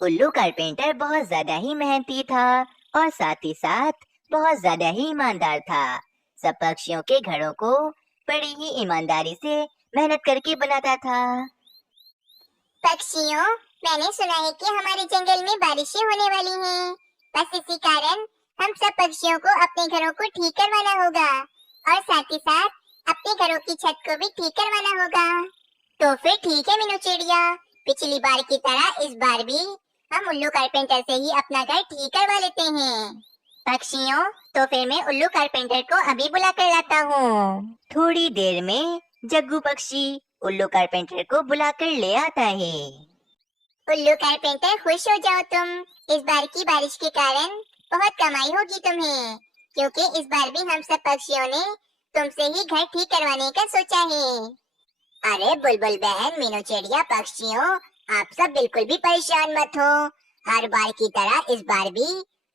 उल्लू कारपेंटर बहुत ज्यादा ही मेहनती था और साथ ही साथ बहुत ज्यादा ही ईमानदार था। सब पक्षियों के घरों को बड़ी ही ईमानदारी से मेहनत करके बनाता था। पक्षियों, मैंने सुना है कि हमारे जंगल में बारिशें होने वाली हैं। बस इसी कारण हम सब पक्षियों को अपने घरों को ठीक करवाना होगा और साथ ही साथ अपने घरों की छत को भी ठीक करवाना होगा। तो फिर ठीक है मीनू चिड़िया, पिछली बार की तरह इस बार भी हम उल्लू कारपेंटर से ही अपना घर ठीक करवा लेते हैं। पक्षियों, तो फिर मैं उल्लू कारपेंटर को अभी बुला कर लाता हूँ। थोड़ी देर में जग्गू पक्षी उल्लू कारपेंटर को बुलाकर ले आता है। उल्लू कारपेंटर, खुश हो जाओ तुम। इस बार की बारिश के कारण बहुत कमाई होगी तुम्हें, क्योंकि इस बार भी हम सब पक्षियों ने तुमसे ही घर ठीक करवाने का सोचा है। अरे बुलबुल बहन, मीनू चिड़िया, पक्षियों, आप सब बिल्कुल भी परेशान मत हो। हर बार की तरह इस बार भी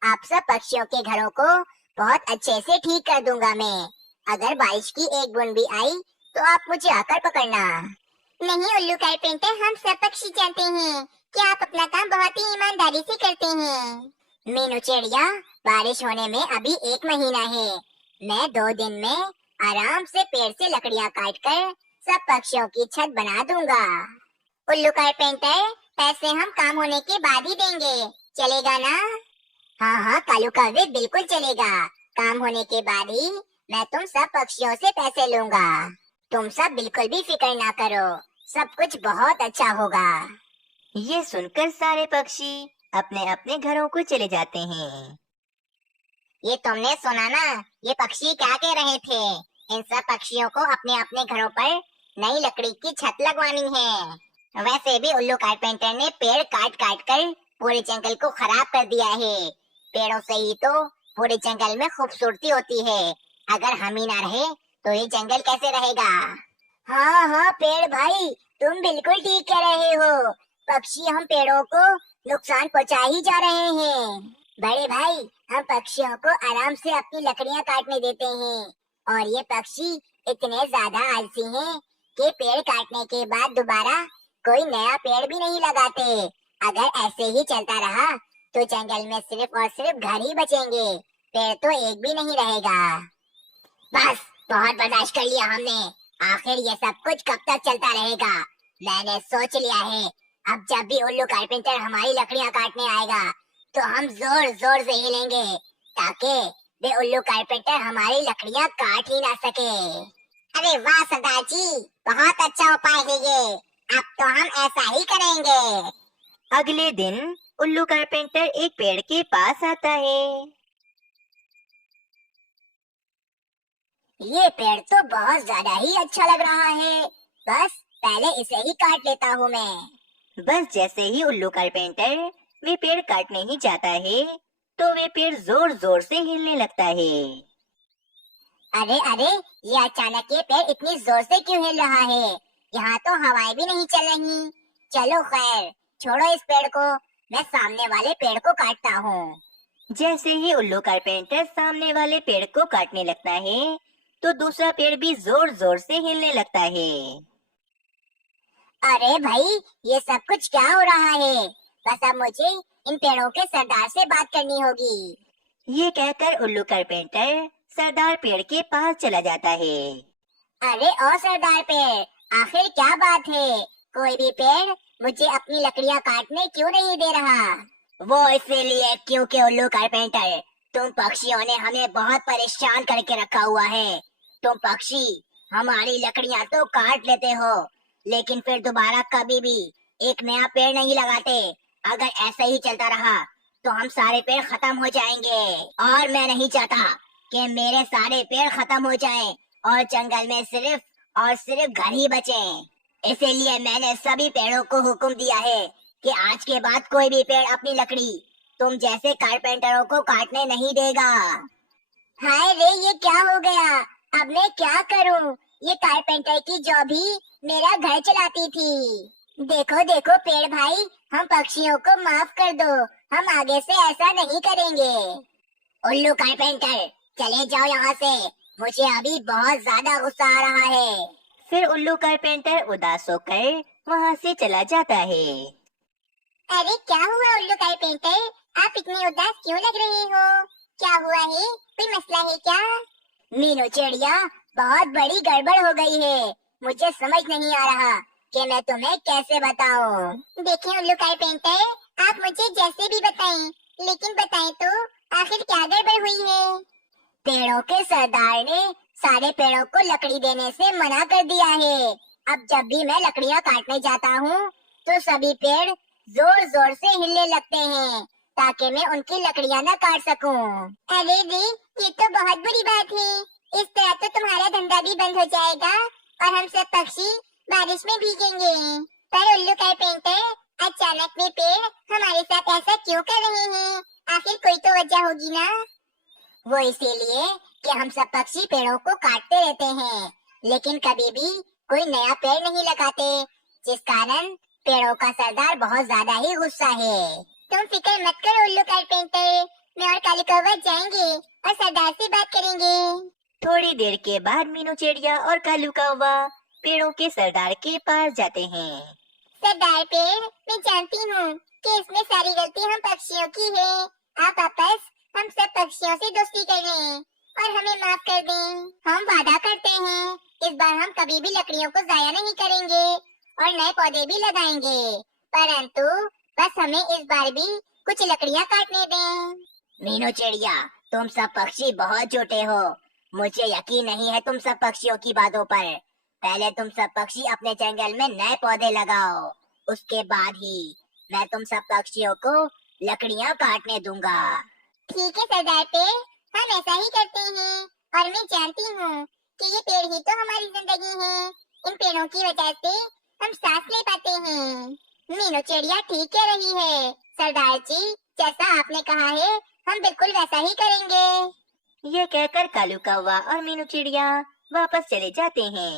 आप सब पक्षियों के घरों को बहुत अच्छे से ठीक कर दूंगा मैं। अगर बारिश की एक बूंद भी आई तो आप मुझे आकर पकड़ना। नहीं उल्लू कारपेंटर, हम सब पक्षी जानते हैं कि आप अपना काम बहुत ही ईमानदारी से करते हैं। मीनू चिड़िया, बारिश होने में अभी 1 महीना है। मैं 2 दिन में आराम से पेड़ से लकड़ियाँ काट कर सब पक्षियों की छत बना दूंगा। उल्लू कारपेंटर, पैसे हम काम होने के बाद ही देंगे, चलेगा ना? हाँ हाँ कालू कौवे, बिल्कुल चलेगा। काम होने के बाद ही मैं तुम सब पक्षियों से पैसे लूंगा। तुम सब बिल्कुल भी फिक्र ना करो, सब कुछ बहुत अच्छा होगा। ये सुनकर सारे पक्षी अपने अपने घरों को चले जाते हैं। ये तुमने सुना ना, ये पक्षी क्या कह रहे थे? इन सब पक्षियों को अपने अपने घरों पर नई लकड़ी की छत लगवानी है। वैसे भी उल्लू कारपेंटर ने पेड़ काट काट कर पूरे जंगल को खराब कर दिया है। पेड़ों से ही तो पूरे जंगल में खूबसूरती होती है। अगर हम ही ना रहे तो ये जंगल कैसे रहेगा? हाँ हाँ पेड़ भाई, तुम बिल्कुल ठीक कह रहे हो। पक्षी हम पेड़ों को नुकसान पहुंचा ही जा रहे हैं। बड़े भाई, हम पक्षियों को आराम से अपनी लकड़ियां काटने देते हैं और ये पक्षी इतने ज्यादा आलसी हैं कि पेड़ काटने के बाद दोबारा कोई नया पेड़ भी नहीं लगाते। अगर ऐसे ही चलता रहा तो जंगल में सिर्फ और सिर्फ घर ही बचेंगे, पेड़ तो एक भी नहीं रहेगा। बस, बहुत बर्दाश्त कर लिया हमने। आखिर ये सब कुछ कब तक चलता रहेगा? मैंने सोच लिया है, अब जब भी उल्लू कारपेंटर हमारी लकड़ियां काटने आएगा तो हम जोर जोर से हिलेंगे ताकि वे उल्लू कारपेंटर हमारी लकड़ियां काट ही ना सके। अरे वाह सरदार जी, बहुत अच्छा उपाय है ये। अब तो हम ऐसा ही करेंगे। अगले दिन उल्लू कारपेंटर एक पेड़ के पास आता है। ये पेड़ तो बहुत ज्यादा ही अच्छा लग रहा है, बस पहले इसे ही काट लेता हूँ मैं। बस जैसे ही उल्लू कारपेंटर वे पेड़ काटने ही जाता है तो वे पेड़ जोर जोर से हिलने लगता है। अरे अरे, ये अचानक ये पेड़ इतनी जोर से क्यों हिल रहा है? यहाँ तो हवाएं भी नहीं चल रही। चलो खैर, छोड़ो इस पेड़ को, मैं सामने वाले पेड़ को काटता हूँ। जैसे ही उल्लू कारपेंटर सामने वाले पेड़ को काटने लगता है तो दूसरा पेड़ भी जोर जोर से हिलने लगता है। अरे भाई, ये सब कुछ क्या हो रहा है? बस अब मुझे इन पेड़ों के सरदार से बात करनी होगी। ये कहकर उल्लू कारपेंटर सरदार पेड़ के पास चला जाता है। अरे ओ सरदार पेड़, आखिर क्या बात है? कोई भी पेड़ मुझे अपनी लकड़ियाँ काटने क्यों नहीं दे रहा? वो इसीलिए क्योंकि उल्लू कारपेंटर, तुम पक्षियों ने हमें बहुत परेशान करके रखा हुआ है। तुम पक्षी हमारी लकड़ियाँ तो काट लेते हो, लेकिन फिर दोबारा कभी भी एक नया पेड़ नहीं लगाते। अगर ऐसा ही चलता रहा तो हम सारे पेड़ खत्म हो जाएंगे और मैं नहीं चाहता कि मेरे सारे पेड़ खत्म हो जाएं और जंगल में सिर्फ और सिर्फ घर ही बचें। इसीलिए मैंने सभी पेड़ों को हुक्म दिया है कि आज के बाद कोई भी पेड़ अपनी लकड़ी तुम जैसे कारपेंटरों को काटने नहीं देगा। हाय रे, ये क्या हो गया? अब मैं क्या करूं? ये कारपेंटर की जॉब ही मेरा घर चलाती थी। देखो देखो पेड़ भाई, हम पक्षियों को माफ कर दो, हम आगे से ऐसा नहीं करेंगे। उल्लू कारपेंटर, चले जाओ यहाँ से, मुझे अभी बहुत ज्यादा गुस्सा आ रहा है। फिर उल्लू कारपेंटर उदास होकर वहाँ से चला जाता है। अरे क्या हुआ कार पेंटर, आप इतने उदास क्यों लग रहे हो? क्या हुआ है? कोई मसला है क्या? मीनू चिड़िया, बहुत बड़ी गड़बड़ हो गई है। मुझे समझ नहीं आ रहा कि मैं तुम्हें कैसे बताऊं। देखिए उल्लू कार पेंटर, आप मुझे जैसे भी बताएं, लेकिन बताएं तो आखिर क्या गड़बड़ हुई है? पेड़ों के सरदार ने सारे पेड़ों को लकड़ी देने से मना कर दिया है। अब जब भी मैं लकड़ियां काटने जाता हूँ तो सभी पेड़ जोर जोर से हिलने लगते हैं ताकि मैं उनकी लकड़ियां न काट सकूं। अरे रे, ये तो बहुत बुरी बात है। इस तरह तो तुम्हारा धंधा भी बंद हो जाएगा और हम सब पक्षी बारिश में भीगेंगे। पर उल्लू कार पेंटर, अचानक में पेड़ हमारे साथ ऐसा क्यों कर रहे हैं? आखिर कोई तो वजह होगी ना। वो इसीलिए कि हम सब पक्षी पेड़ों को काटते रहते हैं, लेकिन कभी भी कोई नया पेड़ नहीं लगाते, जिस कारण पेड़ों का सरदार बहुत ज्यादा ही गुस्सा है। तुम फिक्र मत करो उल्लू कार पेंटर, मैं और काली कौवा जाएंगे और सरदार से बात करेंगे। थोड़ी देर के बाद मीनू चिड़िया और कालू कौवा पेड़ों के सरदार के पास जाते हैं। सरदार पेड़, मैं जानती हूँ कि इसमें सारी गलती हम पक्षियों की है। आप वापस हम सब पक्षियों से दोस्ती कर लें और हमें माफ कर दें। हम वादा करते हैं इस बार हम कभी भी लकड़ियों को जाया नहीं करेंगे और नए पौधे भी लगाएंगे, परंतु बस हमें इस बार भी कुछ लकड़ियाँ काटने दें। मीनू चिड़िया, तुम सब पक्षी बहुत झूठे हो। मुझे यकीन नहीं है तुम सब पक्षियों की बातों पर। पहले तुम सब पक्षी अपने जंगल में नए पौधे लगाओ, उसके बाद ही मैं तुम सब पक्षियों को लकड़ियाँ काटने दूंगा। ठीक है सरदार पेड़, हम ऐसा ही करते हैं और मैं जानती हूँ कि ये पेड़ ही तो हमारी जिंदगी है। इन पेड़ों की वजह से हम सांस ले पाते हैं। मीनू चिड़िया ठीक कह रही है। सरदार जी, जैसा आपने कहा है हम बिल्कुल वैसा ही करेंगे। ये कहकर कालू कौवा और मीनू चिड़िया वापस चले जाते हैं।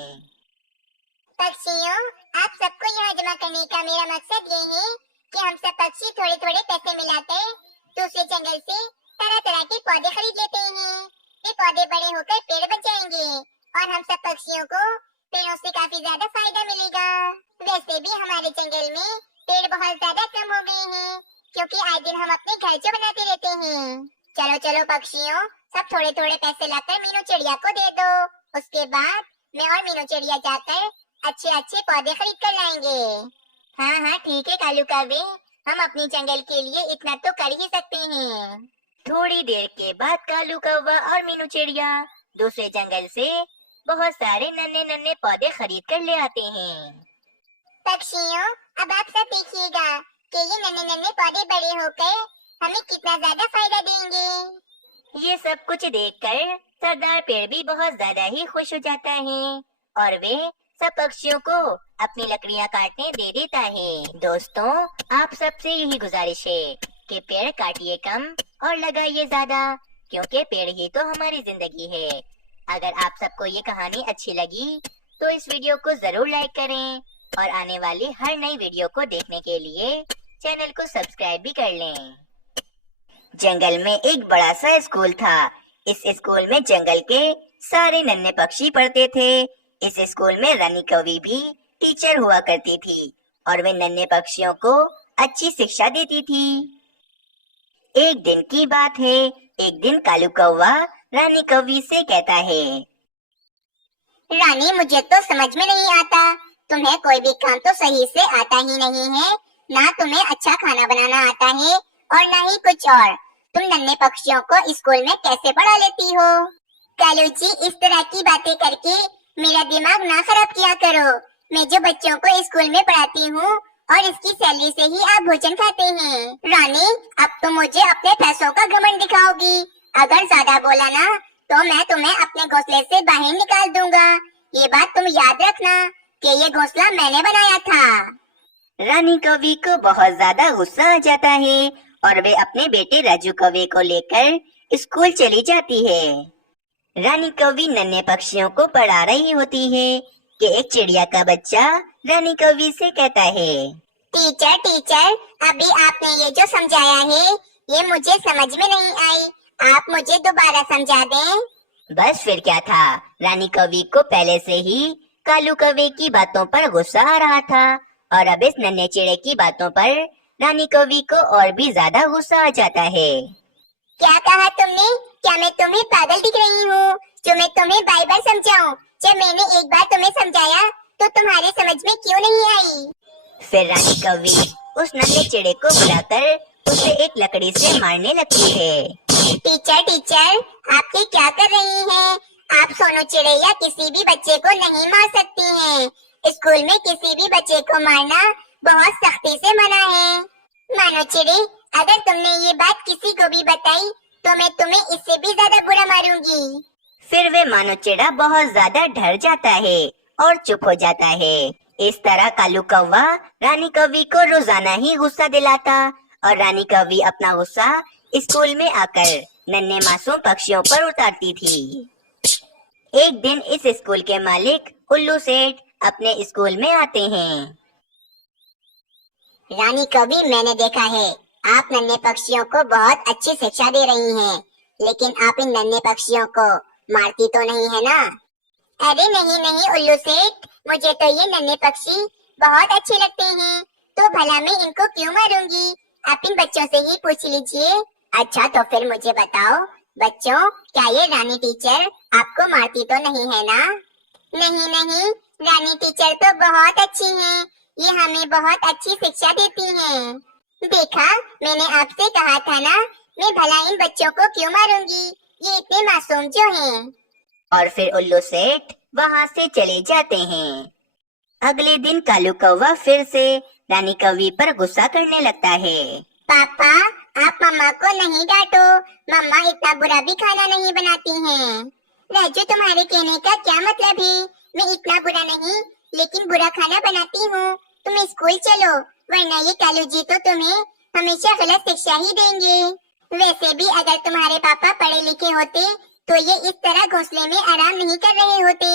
पक्षियों, आप सबको यहाँ जमा करने का मेरा मकसद ये है कि हम सब पक्षी थोड़े थोड़े पैसे मिलाकर दूसरे जंगल से तरह तरह के पौधे खरीद लेते हैं। ये पौधे बड़े होकर पेड़ बन जाएंगे और हम सब पक्षियों को पेड़ों से काफी ज्यादा फायदा मिलेगा। वैसे भी हमारे जंगल में पेड़ बहुत ज्यादा कम हो गए हैं, क्योंकि आए दिन हम अपने घर जो बनाते रहते हैं। चलो चलो पक्षियों, सब थोड़े थोड़े पैसे लाकर मीनू चिड़िया को दे दो। उसके बाद मैं और मीनू चिड़िया जाकर अच्छे अच्छे पौधे खरीद कर लाएंगे। हाँ हाँ ठीक है कालू कौवे, हम अपने जंगल के लिए इतना तो कर ही सकते हैं। थोड़ी देर के बाद कालू कौवा और मीनू चिड़िया दूसरे जंगल से बहुत सारे नन्हे नन्हे पौधे खरीद कर ले आते हैं। पक्षियों, अब आप सब देखिएगा कि ये नन्हे नन्हे पौधे बड़े होकर हमें कितना ज्यादा फायदा देंगे। ये सब कुछ देखकर सरदार पेड़ भी बहुत ज्यादा ही खुश हो जाता है और वे सब पक्षियों को अपनी लकड़ियां काटने दे देता है। दोस्तों, आप सबसे यही गुजारिश है कि पेड़ काटिए कम और लगाइए ज्यादा, क्योंकि पेड़ ही तो हमारी जिंदगी है। अगर आप सबको ये कहानी अच्छी लगी तो इस वीडियो को जरूर लाइक करें और आने वाली हर नई वीडियो को देखने के लिए चैनल को सब्सक्राइब भी कर लें। जंगल में एक बड़ा सा स्कूल था। इस स्कूल में जंगल के सारे नन्हे पक्षी पढ़ते थे। इस स्कूल में रानी कौवी भी टीचर हुआ करती थी और वे नन्हे पक्षियों को अच्छी शिक्षा देती थी। एक दिन की बात है, एक दिन कालू कौवा रानी कौवी से कहता है, रानी, मुझे तो समझ में नहीं आता, तुम्हें कोई भी काम तो सही से आता ही नहीं है। ना तुम्हें अच्छा खाना बनाना आता है और ना ही कुछ और। तुम नन्हे पक्षियों को स्कूल में कैसे पढ़ा लेती हो? कालू जी, इस तरह की बातें करके मेरा दिमाग ना खराब किया करो। मैं जो बच्चों को स्कूल में पढ़ाती हूँ और इसकी सैलरी से ही आप भोजन खाते हैं। रानी, अब तो मुझे अपने पैसों का घमंड दिखाओगी। अगर ज्यादा बोला ना तो मैं तुम्हें अपने घोंसले से बाहर निकाल दूंगा। ये बात तुम याद रखना कि ये घोंसला मैंने बनाया था। रानी कौवी को बहुत ज्यादा गुस्सा आ जाता है और वे अपने बेटे राजू कौवे को लेकर स्कूल चली जाती है। रानी कौवी नन्हे पक्षियों को पढ़ा रही होती है कि एक चिड़िया का बच्चा रानी कौवी से कहता है, टीचर टीचर, अभी आपने ये जो समझाया है ये मुझे समझ में नहीं आई। आप मुझे दोबारा समझा दें। बस फिर क्या था, रानी कौवी को पहले से ही कालू कौवे की बातों पर गुस्सा आ रहा था और अब इस नन्हे चिड़े की बातों पर रानी कौवी को और भी ज्यादा गुस्सा आ जाता है। क्या कहा तुमने? क्या मैं तुम्हें पागल दिख रही हूँ जो मैं तुम्हें बार बार समझाऊं? जब मैंने एक बार तुम्हें समझाया तो तुम्हारे समझ में क्यों नहीं आई? फिर रानी कौवी उस नन्हे चिड़े को बुलाकर उसे एक लकड़ी से मारने लगती है। टीचर टीचर, आप ये क्या कर रही हैं? आप सोनू चिड़े या किसी भी बच्चे को नहीं मार सकती हैं। स्कूल में किसी भी बच्चे को मारना बहुत सख्ती से मना है। मानो चिड़े, अगर तुमने ये बात किसी को भी बताई तो मैं तुम्हें इससे भी ज्यादा बुरा मारूंगी। फिर वे मानो चिड़ा बहुत ज्यादा डर जाता है और चुप हो जाता है। इस तरह कालू कौवा रानी कौवी को रोजाना ही गुस्सा दिलाता और रानी कौवी अपना गुस्सा स्कूल में आकर नन्हे मासूम पक्षियों पर उतारती थी। एक दिन इस स्कूल के मालिक उल्लू सेठ अपने स्कूल में आते हैं। रानी कौवी, मैंने देखा है आप नन्हे पक्षियों को बहुत अच्छी शिक्षा दे रही हैं, लेकिन आप इन नन्हे पक्षियों को मारती तो नहीं है ना? अरे नहीं नहीं उल्लू सेठ, मुझे तो ये नन्हे पक्षी बहुत अच्छे लगते हैं, तो भला मैं इनको क्यों मारूंगी? आप इन बच्चों से ही पूछ लीजिए। अच्छा तो फिर मुझे बताओ बच्चों, क्या ये रानी टीचर आपको मारती तो नहीं है ना? नहीं नहीं, रानी टीचर तो बहुत अच्छी हैं, ये हमें बहुत अच्छी शिक्षा देती हैं। देखा, मैंने आपसे कहा था ना, मैं भला इन बच्चों को क्यों मारूंगी, ये इतने मासूम जो हैं। और फिर उल्लू सेठ वहाँ से चले जाते हैं। अगले दिन कालू कौवा फिर से रानी कौवी पर गुस्सा करने लगता है। पापा, आप मम्मा को नहीं डांटो, मम्मा इतना बुरा भी खाना नहीं बनाती हैं। राजू, तुम्हारे कहने का क्या मतलब है? मैं इतना बुरा नहीं, लेकिन बुरा खाना बनाती हूँ। तुम स्कूल चलो, वरना ये कालू जी तो तुम्हें हमेशा गलत शिक्षा ही देंगे। वैसे भी अगर तुम्हारे पापा पढ़े लिखे होते तो ये इस तरह घोंसले में आराम नहीं कर रहे होते,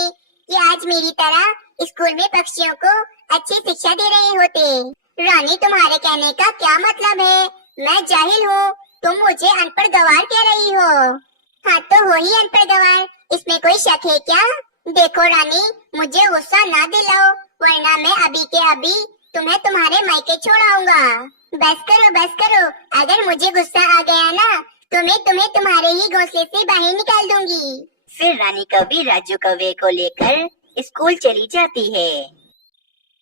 ये आज मेरी तरह स्कूल में पक्षियों को अच्छी शिक्षा दे रहे होते। रानी, तुम्हारे कहने का क्या मतलब है? मैं जाहिल हूँ, तुम मुझे अनपढ़ गवार कह रही हो। हाँ तो हो ही अनपढ़ गवार, इसमें कोई शक है क्या? देखो रानी, मुझे गुस्सा ना दिलाओ, वरना मैं अभी के अभी तुम्हें तुम्हारे मायके छोड़ाऊंगा। बस करो, अगर मुझे गुस्सा आ गया ना तो मैं तुम्हें तुम्हारे ही घोंसले से बाहर निकाल दूंगी। फिर रानी कौवी राजू कौवे को लेकर स्कूल चली जाती है।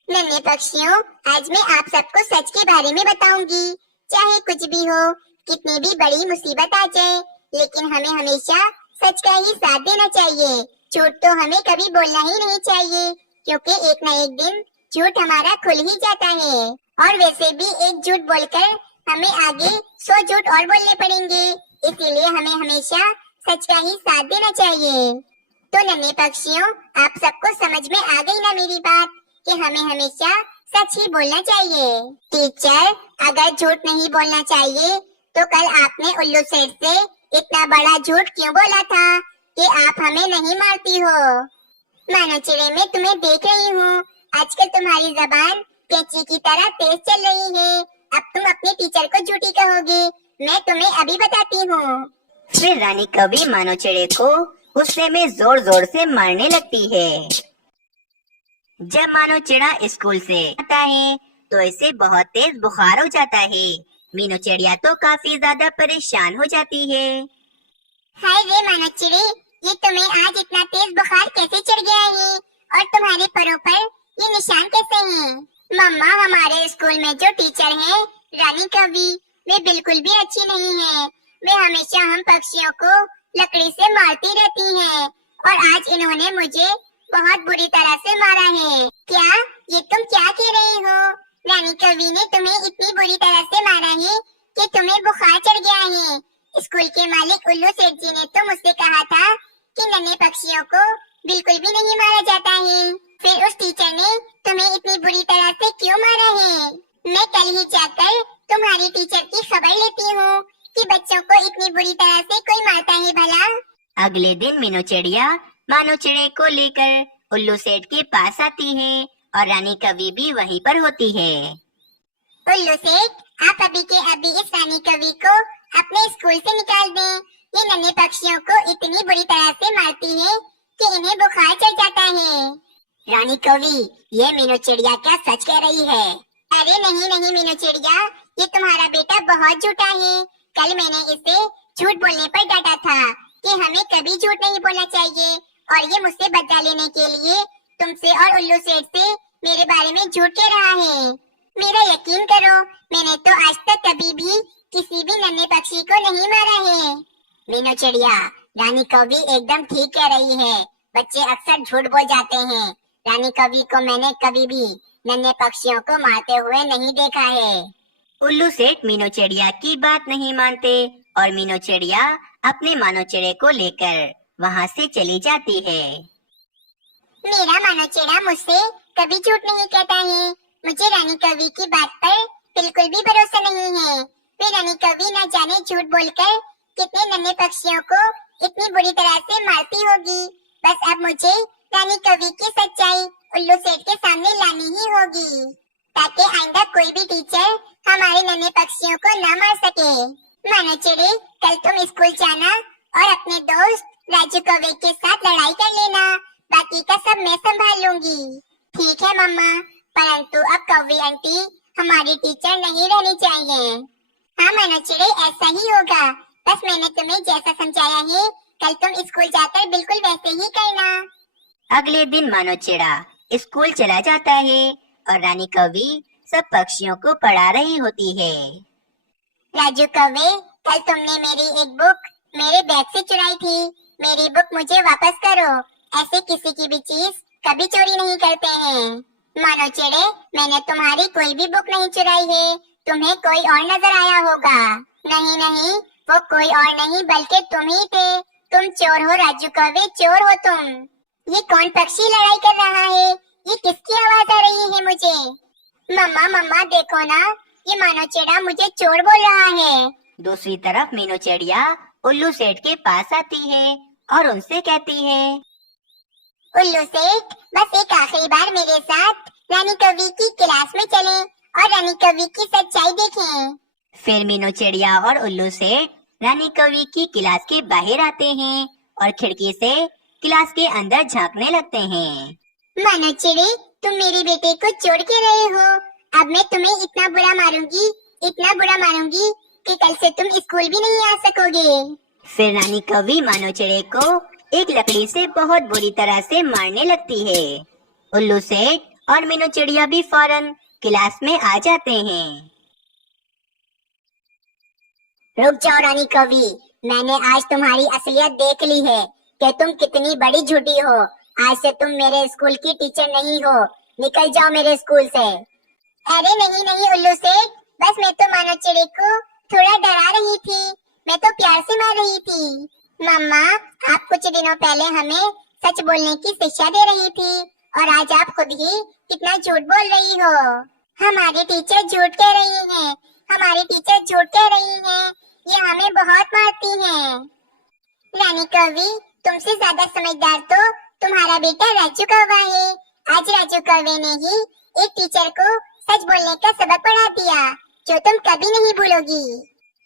नन्हे पक्षियों, आज मैं आप सबको सच के बारे में बताऊंगी। चाहे कुछ भी हो, कितनी भी बड़ी मुसीबत आ जाए, लेकिन हमें हमेशा सच का ही साथ देना चाहिए। झूठ तो हमें कभी बोलना ही नहीं चाहिए, क्योंकि एक न एक दिन झूठ हमारा खुल ही जाता है। और वैसे भी एक झूठ बोलकर हमें आगे 100 झूठ और बोलने पड़ेंगे, इसीलिए हमें हमेशा सच का ही साथ देना चाहिए। तो नन्हे पक्षियों, आप सबको समझ में आ गई ना मेरी बात, कि हमें हमेशा सच ही बोलना चाहिए। टीचर, अगर झूठ नहीं बोलना चाहिए तो कल आपने उल्लू सेठ से इतना बड़ा झूठ क्यों बोला था कि आप हमें नहीं मारती हो? मानो चिड़े, मैं तुम्हें देख रही हूँ, आजकल तुम्हारी जबान कैंची की तरह तेज चल रही है। अब तुम अपने टीचर को झूठी कहोगे, मैं तुम्हें अभी बताती हूँ। फिर रानी कौवी मानो चिड़े को गुस्से में जोर जोर से मारने लगती है। जब मानो चिड़ा स्कूल से आता है तो इसे बहुत तेज बुखार हो जाता है। मीनू चिड़िया तो काफी ज्यादा परेशान हो जाती है। हाय रे मानो चिड़े, ये तुम्हें आज इतना तेज बुखार कैसे चढ़ गया है? और तुम्हारे पैरों पर ये निशान कैसे हैं? मम्मा, हमारे स्कूल में जो टीचर है रानी कौवी, वे बिल्कुल भी अच्छी नहीं है। वे हमेशा हम पक्षियों को लकड़ी से मारती रहती हैं, और आज इन्होंने मुझे बहुत बुरी तरह से मारा है। क्या ये तुम क्या कह रही हो? रानी कौवी ने तुम्हें इतनी बुरी तरह से मारा है कि तुम्हें बुखार चढ़ गया है। स्कूल के मालिक उल्लू सेठ जी ने तो मुझसे कहा था कि नन्हे पक्षियों को बिल्कुल भी नहीं मारा जाता है। फिर उस टीचर ने तुम्हें इतनी बुरी तरह से क्यों मारा है? मैं कल ही जाकर तुम्हारी टीचर की खबर लेती हूँ कि बच्चों को इतनी बुरी तरह से कोई मारता है भला। अगले दिन मीनू चिड़िया मानो चिड़े को लेकर उल्लू सेठ के पास आती है और रानी कौवी भी वहीं पर होती है। उल्लू सेठ, आप अभी के अभी इस रानी कौवी को अपने स्कूल से निकाल दें। ये नन्हे पक्षियों को इतनी बुरी तरह से मारती है कि इन्हें बुखार चढ़ जाता है। रानी कौवी, ये मीनू चिड़िया क्या सच कह रही है? अरे नहीं नहीं मीनू चिड़िया, ये तुम्हारा बेटा बहुत झूठा है। कल मैंने इसे झूठ बोलने पर डांटा था कि हमें कभी झूठ नहीं बोलना चाहिए, और ये मुझसे बदला लेने के लिए तुमसे और उल्लू सेठ से मेरे बारे में झूठ कह रहा है। मेरा यकीन करो, मैंने तो आज तक कभी भी किसी भी नन्हे पक्षी को नहीं मारा है। मीनू चिड़िया, रानी कौवी एकदम ठीक कह रही है। बच्चे अक्सर झूठ बोल जाते हैं। रानी कौवी को मैंने कभी भी नन्हे पक्षियों को मारते हुए नहीं देखा है। उल्लू सेठ मीनू चिड़िया की बात नहीं मानते और मीनू चिड़िया अपने मानो चिड़े को लेकर वहाँ से चली जाती है। मेरा मानो चिड़ा मुझसे कभी झूठ नहीं कहता है। मुझे रानी कौवी की बात पर बिल्कुल भी भरोसा नहीं है। फिर रानी कौवी न जाने झूठ बोलकर कितने नन्हे पक्षियों को इतनी बुरी तरह से मारती होगी। बस अब मुझे रानी कौवी की सच्चाई उल्लू सेठ के सामने लानी ही होगी, ताकि आइंदा कोई भी टीचर हमारे नन्हे पक्षियों को न मार सके। मानो चिड़े, कल तुम स्कूल जाना और अपने दोस्त राजू कौवे के साथ लड़ाई कर लेना। बाकी का सब मैं संभाल लूंगी। ठीक है मम्मा, परंतु अब कौवी आंटी हमारी टीचर नहीं रहनी चाहिए। हाँ मानो चिड़े, ऐसा ही होगा। बस मैंने तुम्हें जैसा समझाया है, कल तुम स्कूल जाकर बिल्कुल वैसे ही करना। अगले दिन मानो चिड़ा स्कूल चला जाता है और रानी कौवी सब पक्षियों को पढ़ा रही होती है। राजू कौवे, कल तुमने मेरी एक बुक मेरे बैग से चुराई थी। मेरी बुक मुझे वापस करो। ऐसे किसी की भी चीज कभी चोरी नहीं करते हैं। मानो चिड़े, मैंने तुम्हारी कोई भी बुक नहीं चुराई है। तुम्हें कोई और नजर आया होगा। नहीं नहीं, वो कोई और नहीं बल्कि तुम ही थे। तुम चोर हो राजू कौवे, चोर हो तुम। ये कौन पक्षी लड़ाई कर रहा है? ये किसकी आवाज आ रही है मुझे? मम्मा मम्मा देखो ना, ये मानो चिड़ा मुझे चोर बोल रहा है। दूसरी तरफ मीनू चिड़िया उल्लू सेठ के पास आती है और उनसे कहती है, उल्लू सेठ, बस एक आखिरी बार मेरे साथ रानी कौवी की क्लास में चलें और रानी कौवी की सच्चाई देखें। फिर मीनू चिड़िया और उल्लू सेठ रानी कौवी की क्लास के बाहर आते हैं और खिड़की से क्लास के अंदर झांकने लगते हैं। मानो चिड़े, तुम मेरे बेटे को चोर कह रहे हो। अब मैं तुम्हें इतना बुरा मारूंगी कि कल से तुम स्कूल भी नहीं आ सकोगे। फिर रानी कौवी मानो चिड़े को एक लकड़ी से बहुत बुरी तरह से मारने लगती है। उल्लू सेठ और मीनू चिड़िया भी फौरन क्लास में आ जाते हैं। रुक जाओ रानी कौवी, मैंने आज तुम्हारी असलियत देख ली है कि तुम कितनी बड़ी झूठी हो। आज से तुम मेरे स्कूल की टीचर नहीं हो। निकल जाओ मेरे स्कूल से। अरे नहीं नहीं उल्लू सेठ, बस मैं तो मानो चिड़े को थोड़ा डरा रही थी। मैं तो प्यार से मार रही थी। मम्मा, आप कुछ दिनों पहले हमें सच बोलने की शिक्षा दे रही थी और आज आप खुद ही कितना झूठ बोल रही हो। हमारी टीचर झूठ कह रही हैं। हमारी टीचर झूठ कह रही हैं। ये हमें बहुत मारती हैं। रानी कौवी, तुमसे ज्यादा समझदार तो तुम्हारा बेटा राजू कौवा है। आज राजू कौवे ने ही एक टीचर को सच बोलने का सबक पढ़ा दिया, जो तुम कभी नहीं भूलोगी।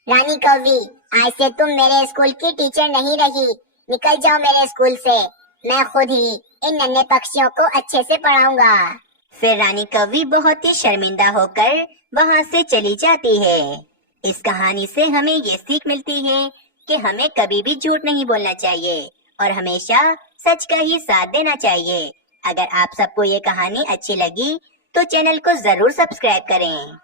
रानी कौवी, आज से तुम मेरे स्कूल की टीचर नहीं रही। निकल जाओ मेरे स्कूल से। मैं खुद ही इन नन्हे पक्षियों को अच्छे से पढ़ाऊंगा। फिर रानी कौवी बहुत ही शर्मिंदा होकर वहाँ से चली जाती है। इस कहानी से हमें ये सीख मिलती है कि हमें कभी भी झूठ नहीं बोलना चाहिए और हमेशा सच का ही साथ देना चाहिए। अगर आप सबको ये कहानी अच्छी लगी तो चैनल को जरूर सब्सक्राइब करें।